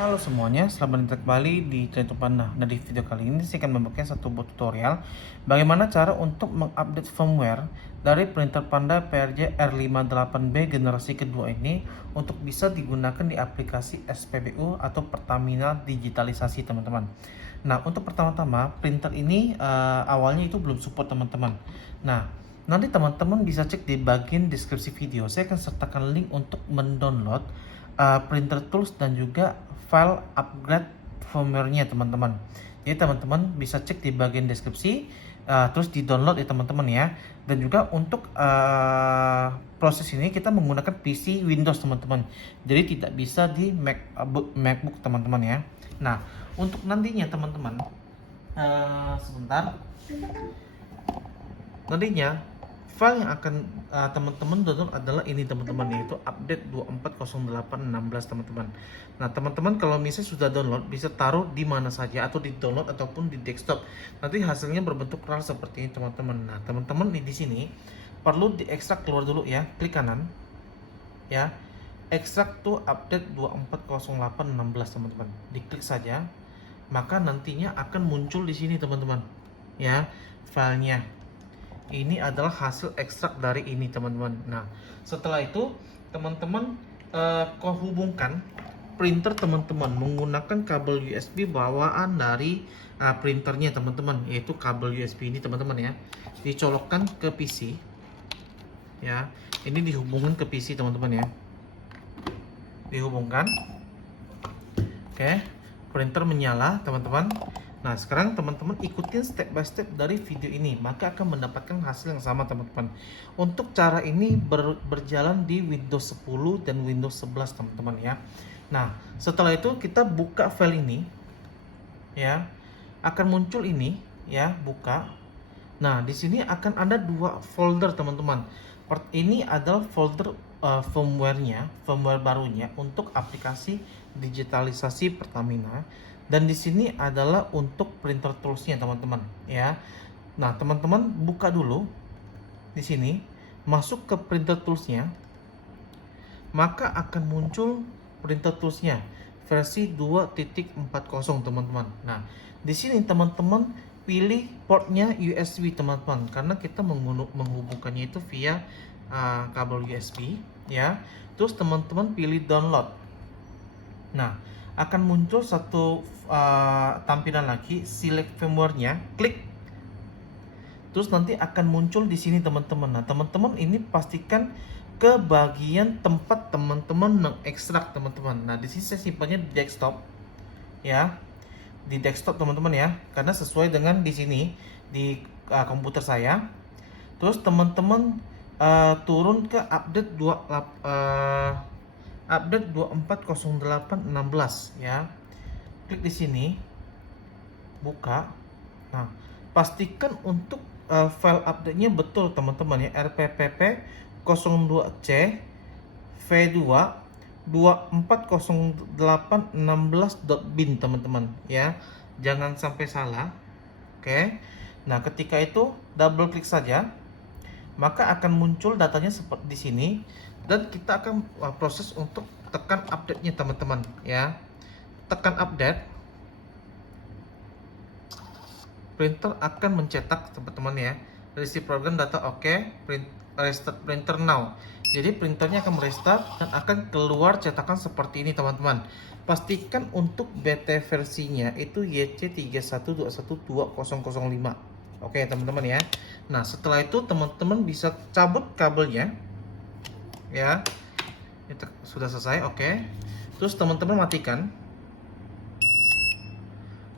Halo semuanya, selamat datang kembali di channel Panda. Nah, di video kali ini saya akan membagikan satu buah tutorial bagaimana cara untuk mengupdate firmware dari printer Panda PRJ R58B generasi kedua ini untuk bisa digunakan di aplikasi SPBU atau Pertamina Digitalisasi, teman-teman. Nah, untuk pertama-tama printer ini awalnya itu belum support, teman-teman. Nah, nanti teman-teman bisa cek di bagian deskripsi video. Saya akan sertakan link untuk mendownload printer tools dan juga file upgrade firmware-nya, teman-teman. Jadi teman-teman bisa cek di bagian deskripsi, terus di download ya teman-teman ya. Dan juga untuk proses ini kita menggunakan PC Windows, teman-teman. Jadi tidak bisa di MacBook teman-teman ya. Nah, untuk nantinya teman-teman, sebentar. Nantinya file yang akan teman-teman download adalah ini, teman-teman, yaitu update 240816, teman-teman. Nah, teman-teman kalau misalnya sudah download bisa taruh di mana saja, atau di download ataupun di desktop. Nanti hasilnya berbentuk RAR seperti ini, teman-teman. Nah, teman-teman di sini perlu diekstrak keluar dulu ya. Klik kanan ya. Ekstrak to update 240816, teman-teman. Diklik saja. Maka nantinya akan muncul di sini, teman-teman. Ya, filenya. Ini adalah hasil ekstrak dari ini, teman-teman. Nah, setelah itu teman-teman hubungkan printer teman-teman menggunakan kabel USB bawaan dari printernya, teman-teman, yaitu kabel USB ini, teman-teman ya. Dicolokkan ke PC ya. Ini dihubungkan ke PC, teman-teman ya. Dihubungkan. Oke, printer menyala, teman-teman. Nah, sekarang teman-teman ikutin step by step dari video ini, maka akan mendapatkan hasil yang sama, teman-teman. Untuk cara ini berjalan di Windows 10 dan Windows 11, teman-teman ya. Nah, setelah itu kita buka file ini ya. Akan muncul ini ya, buka. Nah, di sini akan ada dua folder, teman-teman. Ini adalah folder firmware barunya untuk aplikasi digitalisasi Pertamina. Dan di sini adalah untuk printer toolsnya, teman-teman ya. Nah, teman-teman buka dulu di sini, masuk ke printer toolsnya, maka akan muncul printer toolsnya versi 2.40, teman-teman. Nah, di sini teman-teman pilih portnya USB, teman-teman, karena kita menghubungkannya itu via kabel USB ya. Terus teman-teman pilih download. Nah, akan muncul satu tampilan lagi, select firmware-nya, klik. Terus nanti akan muncul di sini, teman-teman. Nah, teman-teman ini pastikan ke bagian tempat teman-teman mengekstrak, teman-teman. Nah, di sini saya simpannya di desktop ya. Di desktop, teman-teman ya, karena sesuai dengan di sini di komputer saya. Terus teman-teman turun ke update 240816 ya. Klik di sini, buka. Nah, pastikan untuk file update-nya betul, teman-teman ya, rppp 02c v2 240816.bin, teman-teman ya. Jangan sampai salah. Oke. Nah, ketika itu double klik saja, maka akan muncul datanya seperti di sini, dan kita akan proses untuk tekan update-nya, teman-teman ya. Tekan update, printer akan mencetak, teman-teman ya. Receive program data oke, restart printer now. Jadi printernya akan merestart dan akan keluar cetakan seperti ini, teman-teman. Pastikan untuk BT versinya itu YC3121205. Oke, teman-teman ya. Nah, setelah itu teman-teman bisa cabut kabelnya ya. Itu sudah selesai, oke. Terus teman-teman matikan.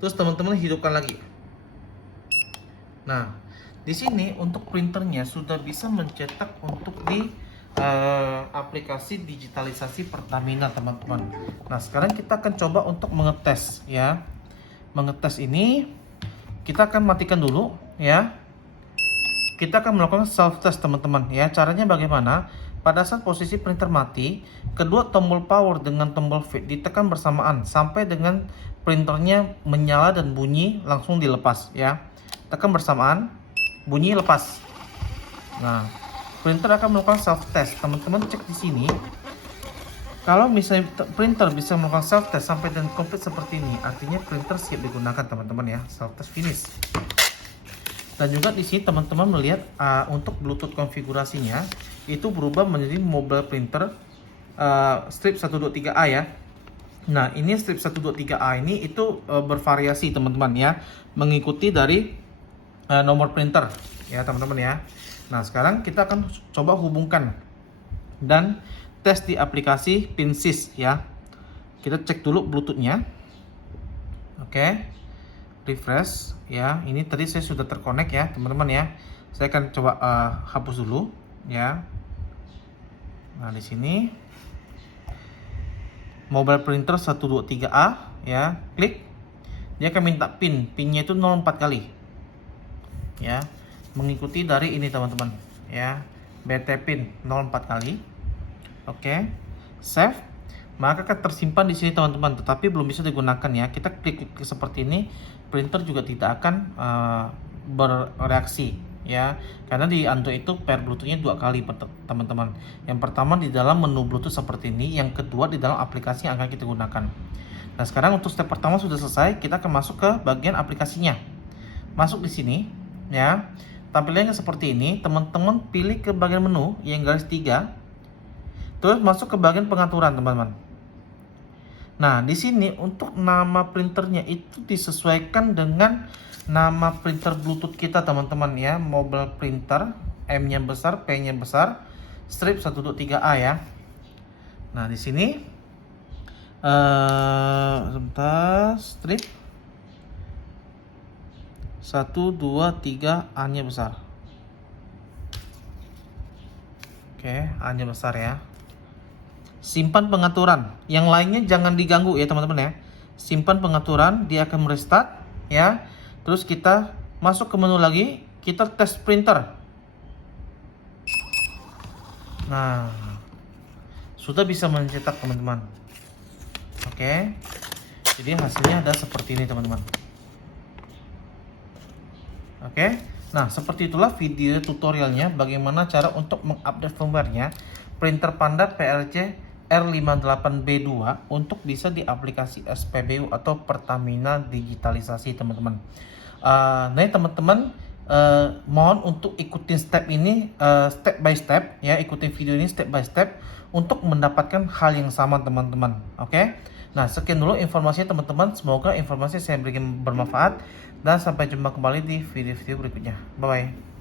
Terus teman-teman hidupkan lagi. Nah, di sini untuk printernya sudah bisa mencetak untuk di aplikasi digitalisasi Pertamina, teman-teman. Nah, sekarang kita akan coba untuk mengetes ya. Mengetes ini kita akan matikan dulu ya. Kita akan melakukan self test, teman-teman ya. Caranya bagaimana? Pada saat posisi printer mati, kedua tombol power dengan tombol V ditekan bersamaan sampai dengan printernya menyala dan bunyi langsung dilepas ya. Tekan bersamaan, bunyi, lepas. Nah, printer akan melakukan self test. Teman-teman cek di sini. Kalau misalnya printer bisa melakukan self test sampai dan komplit seperti ini, artinya printer siap digunakan teman-teman ya, self test finish. Dan juga di sini teman-teman melihat untuk Bluetooth konfigurasinya itu berubah menjadi mobile printer strip 123A ya. Nah, ini strip 123A ini itu bervariasi teman-teman ya, mengikuti dari nomor printer ya teman-teman ya. Nah, sekarang kita akan coba hubungkan dan tes di aplikasi Pinsys ya. Kita cek dulu Bluetoothnya. Oke, refresh ya. Ini tadi saya sudah terkonek ya teman-teman ya. Saya akan coba hapus dulu ya. Nah, di sini mobile printer 123A ya, klik. Dia akan minta pinnya itu 04 kali ya, mengikuti dari ini teman-teman ya, BT pin 04 kali. Oke, save, maka akan tersimpan di sini teman-teman, tetapi belum bisa digunakan ya. Kita klik seperti ini, printer juga tidak akan bereaksi ya, karena di Android itu pair Bluetoothnya 2 kali teman-teman. Yang pertama di dalam menu Bluetooth seperti ini, yang kedua di dalam aplikasi yang akan kita gunakan. Nah, sekarang untuk step pertama sudah selesai, kita akan masuk ke bagian aplikasinya. Masuk di sini ya, tampilannya seperti ini. Teman-teman pilih ke bagian menu yang garis 3, terus masuk ke bagian pengaturan teman-teman. Nah, di sini untuk nama printernya itu disesuaikan dengan nama printer Bluetooth kita teman-teman ya, mobile printer, M-nya besar, P-nya besar, strip 123A ya. Nah, di sini sebentar, strip 123A-nya besar. Oke, A-nya besar ya. Simpan pengaturan, yang lainnya jangan diganggu ya teman-teman ya. Simpan pengaturan, dia akan merestart ya. Terus kita masuk ke menu lagi, kita tes printer. Nah, sudah bisa mencetak teman-teman. Oke, jadi hasilnya ada seperti ini teman-teman. Oke, nah seperti itulah video tutorialnya bagaimana cara untuk mengupdate firmware-nya printer Panda PLC R58B2 untuk bisa di aplikasi SPBU atau Pertamina Digitalisasi teman-teman. Nah teman-teman, mohon untuk ikutin step ini step by step ya, ikutin video ini step by step untuk mendapatkan hal yang sama teman-teman. Oke, nah sekian dulu informasinya teman-teman, semoga informasi saya berikan bermanfaat dan sampai jumpa kembali di video-video berikutnya. Bye bye.